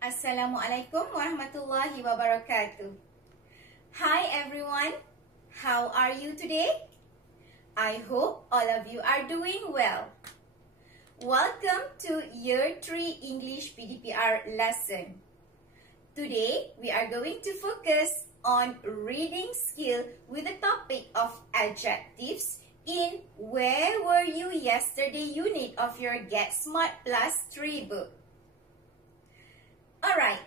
Assalamualaikum warahmatullahi wabarakatuh. Hi everyone, how are you today? I hope all of you are doing well. Welcome to Year 3 English PDPR lesson. Today we are going to focus on reading skill with the topic of adjectives in Where Were You Yesterday unit of your Get Smart Plus 3 book. Alright,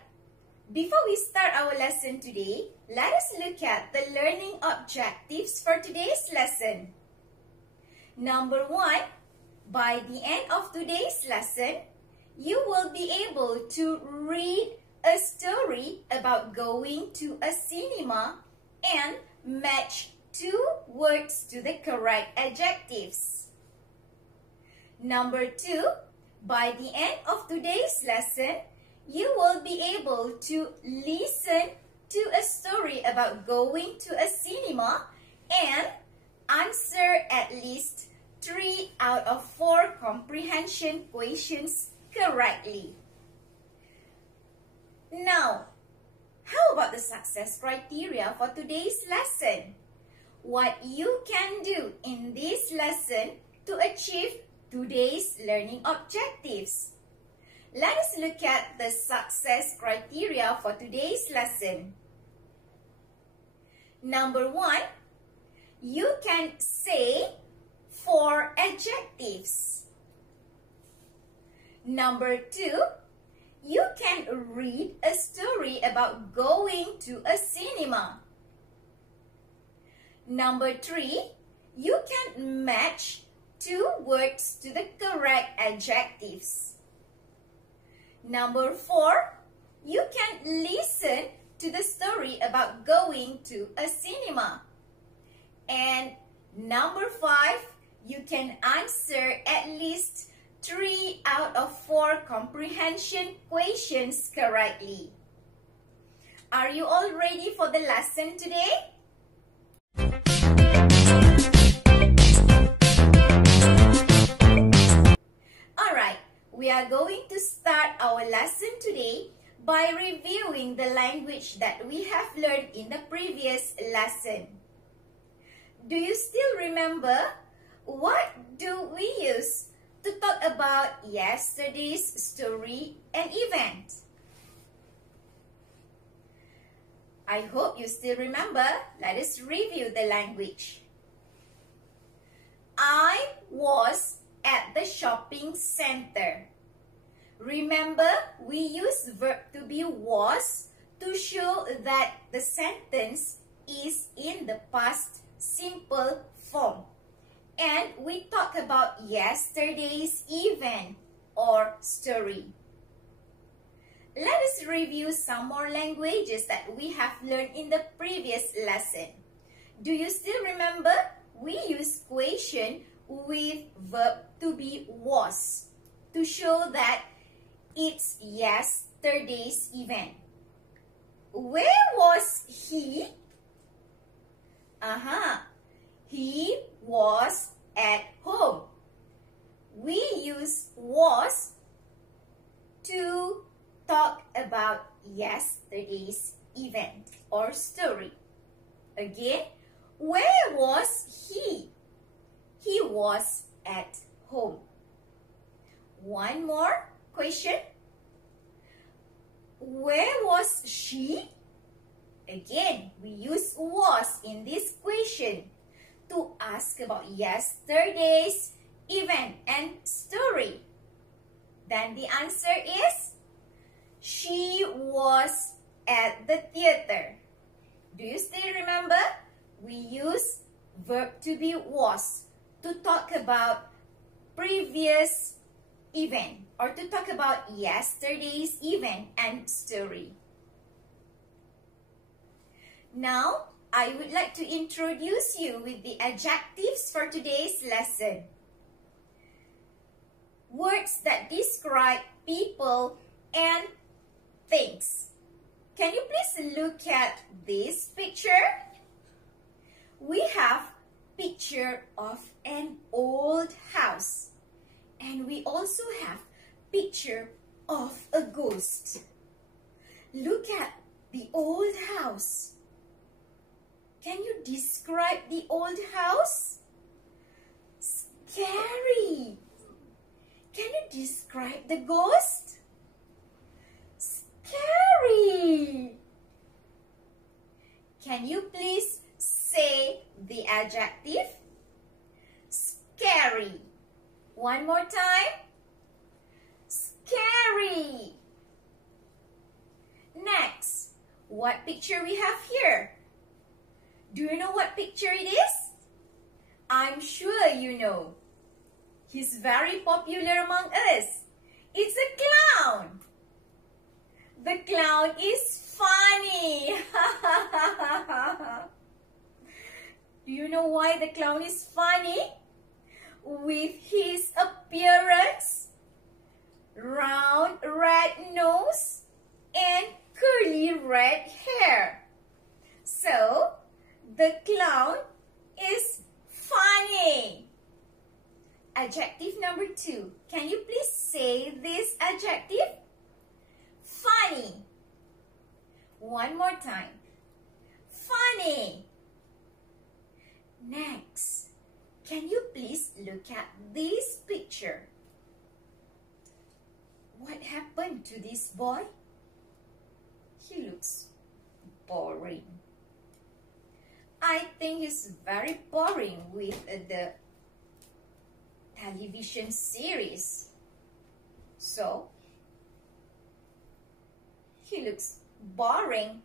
before we start our lesson today, let us look at the learning objectives for today's lesson. Number 1, by the end of today's lesson, you will be able to read a story about going to a cinema and match 2 words to the correct adjectives. Number 2, by the end of today's lesson, you will be able to listen to a story about going to a cinema and answer at least 3 out of 4 comprehension questions correctly. Now, how about the success criteria for today's lesson? What you can do in this lesson to achieve today's learning objectives? Let us look at the success criteria for today's lesson. Number 1, you can say 4 adjectives. Number 2, you can read a story about going to a cinema. Number 3, you can match 2 words to the correct adjectives. Number 4, you can listen to the story about going to a cinema. And number 5, you can answer at least 3 out of 4 comprehension questions correctly. Are you all ready for the lesson today? We are going to start our lesson today by reviewing the language that we have learned in the previous lesson. Do you still remember what do we use to talk about yesterday's story and event? I hope you still remember. Let us review the language. I was at the shopping center. Remember, we use verb to be was to show that the sentence is in the past simple form. And we talk about yesterday's event or story. Let us review some more languages that we have learned in the previous lesson. Do you still remember? We use question with verb to be was to show that it's yesterday's event. Where was he? He was at home. We use was to talk about yesterday's event or story. Again, where was he? He was at home. One more question. Where was she? Again, we use was in this question to ask about yesterday's event and story. Then the answer is, she was at the theater. Do you still remember? We use verb to be was to talk about previous event or to talk about yesterday's event and story. Now, I would like to introduce you with the adjectives for today's lesson. Words that describe people and things. Can you please look at this picture? We have picture of an old house. And we also have picture of a ghost. Look at the old house. Can you describe the old house? Scary. Can you describe the ghost? Scary. Can you please say the adjective? Scary. One more time. Scary. Next, what picture we have here? Do you know what picture it is? I'm sure you know. He's very popular among us. It's a clown. The clown is funny. Do you know why the clown is funny? With his appearance, round red nose, and curly red hair. So, the clown is funny. Adjective number 2. Can you please say this adjective? Funny. One more time. Funny. Next, can you please look at this picture? What happened to this boy? He looks boring. I think he's very boring with the television series. So, he looks boring.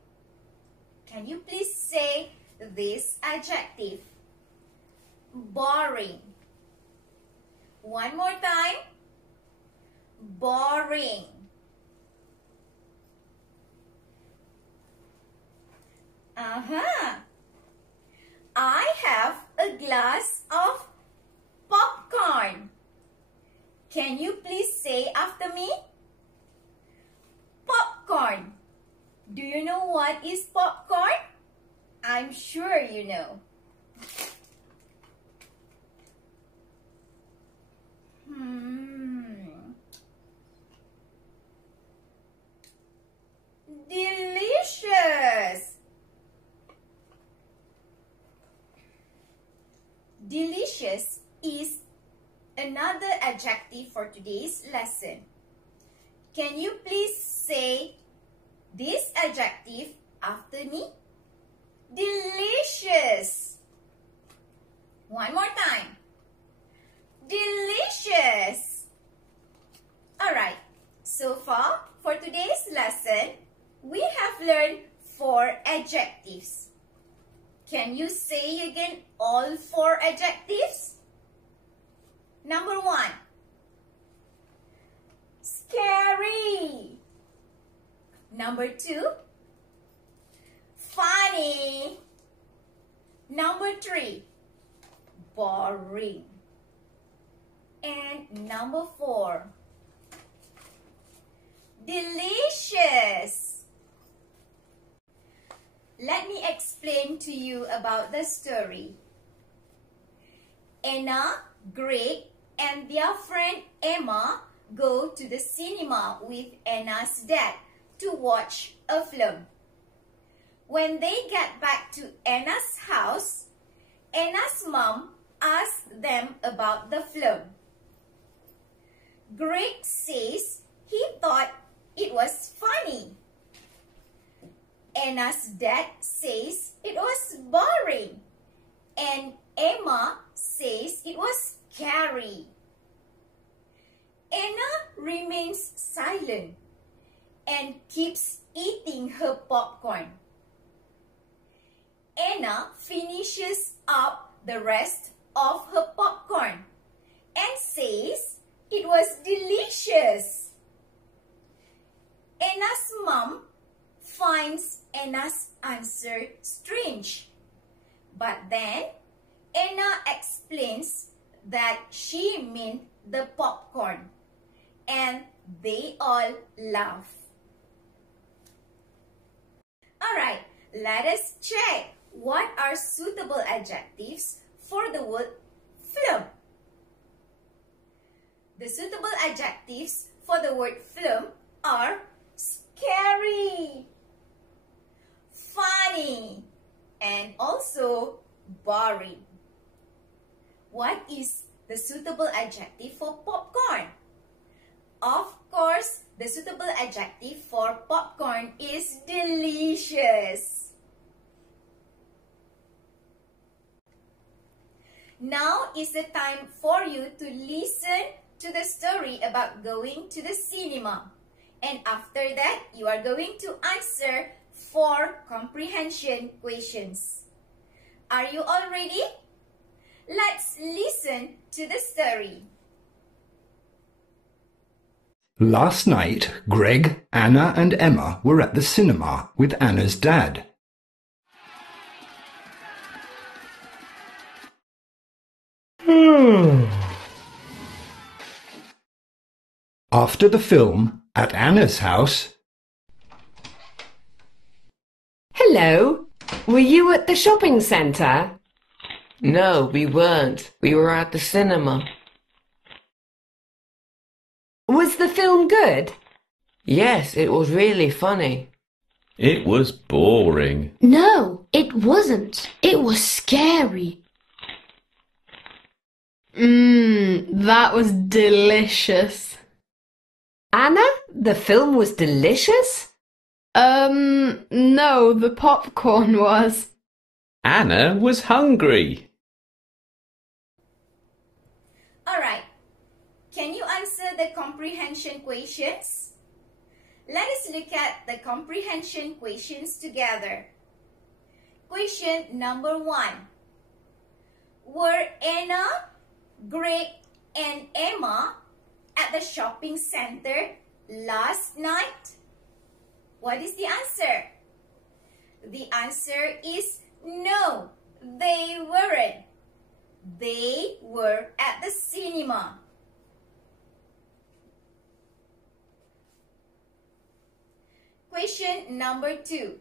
Can you please say this adjective? Boring. One more time. Boring. I have a glass of popcorn. Can you please say after me? Popcorn. Do you know what is popcorn? I'm sure you know. Delicious. Delicious is another adjective for today's lesson. Can you please say this adjective after me? Delicious. One more time. Delicious. Alright, so far for today's lesson, we have learned 4 adjectives. Can you say again all 4 adjectives? Number 1, scary. Number 2, funny. Number 3, boring. And number 4, delicious. Let me explain to you about the story. Anna, Greg, and their friend Emma go to the cinema with Anna's dad to watch a film. When they get back to Anna's house, Anna's mom asks them about the film. Greg says he thought it was funny. Anna's dad says it was boring. And Emma says it was scary. Anna remains silent and keeps eating her popcorn. Anna finishes up the rest of her popcorn and says it was delicious. Anna's mom finds Anna's answer strange. But then Anna explains that she meant the popcorn, and they all laugh. Alright, let us check what are suitable adjectives for the word film. The suitable adjectives for the word film are scary, boring. What is the suitable adjective for popcorn? Of course, the suitable adjective for popcorn is delicious. Now is the time for you to listen to the story about going to the cinema. And after that, you are going to answer 4 comprehension questions. Are you all ready? Let's listen to the story. Last night, Greg, Anna and Emma were at the cinema with Anna's dad. After the film, at Anna's house... Hello, were you at the shopping centre? No, we weren't. We were at the cinema. Was the film good? Yes, it was really funny. It was boring. No, it wasn't. It was scary. That was delicious. Anna, the film was delicious? No, the popcorn was. Anna was hungry. Alright, can you answer the comprehension questions? Let us look at the comprehension questions together. Question number 1. Were Anna, Greg, and Emma at the shopping center last night? What is the answer? The answer is no, they weren't. They were at the cinema. Question number 2.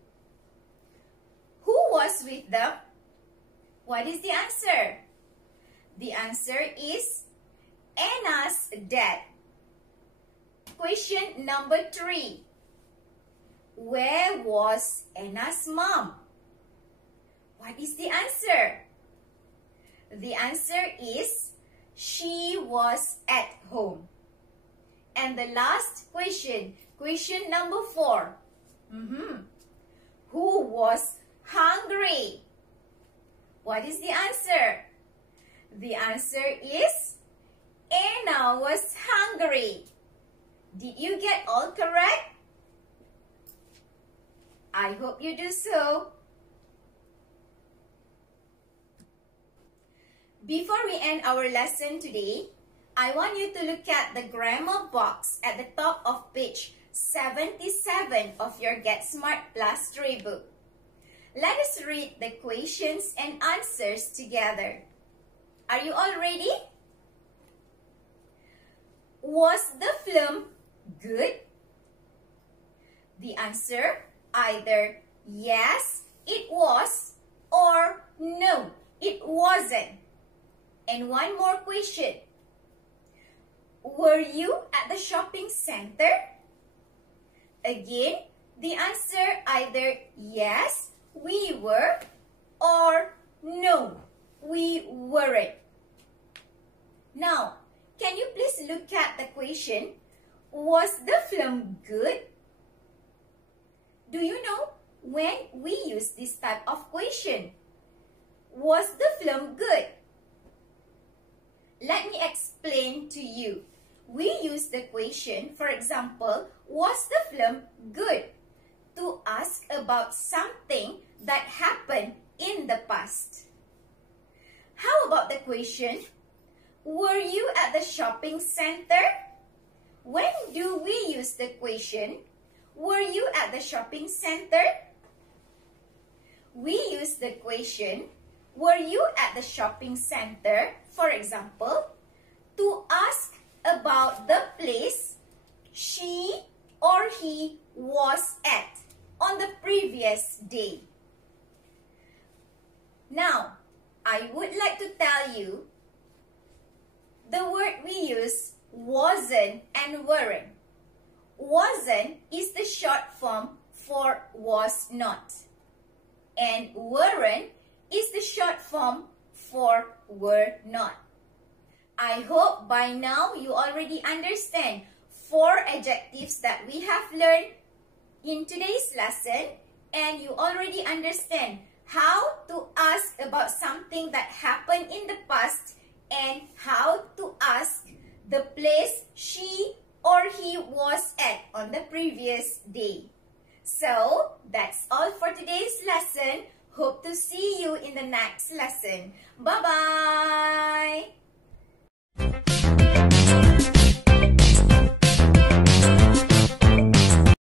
Who was with them? What is the answer? The answer is Anna's dad. Question number 3. Where was Anna's mom? What is the answer? The answer is she was at home. And the last question, question number 4. Who was hungry? What is the answer? The answer is Anna was hungry. Did you get all correct? I hope you do so. Before we end our lesson today, I want you to look at the grammar box at the top of page 77 of your Get Smart Plus storybook. Let us read the questions and answers together. Are you all ready? Was the film good? The answer, either yes, it was, or no, it wasn't. And one more question. Were you at the shopping center? Again, the answer either yes, we were, or no, we weren't. Now, can you please look at the question, was the film good? Do you know when we use this type of question? Was the film good? Let me explain to you. We use the question, for example, was the film good? To ask about something that happened in the past. How about the question, were you at the shopping center? When do we use the question, were you at the shopping center? We use the question, were you at the shopping center, for example, to ask about the place she or he was at on the previous day. Now, I would like to tell you the word we use wasn't and weren't. Wasn't is the short form for was not. And weren't is the short form for were not. I hope by now you already understand 4 adjectives that we have learned in today's lesson, and you already understand how to ask about something that happened in the past and how to ask the place she or he was at on the previous day. So, that's all for today's lesson. Hope to see you in the next lesson. Bye-bye!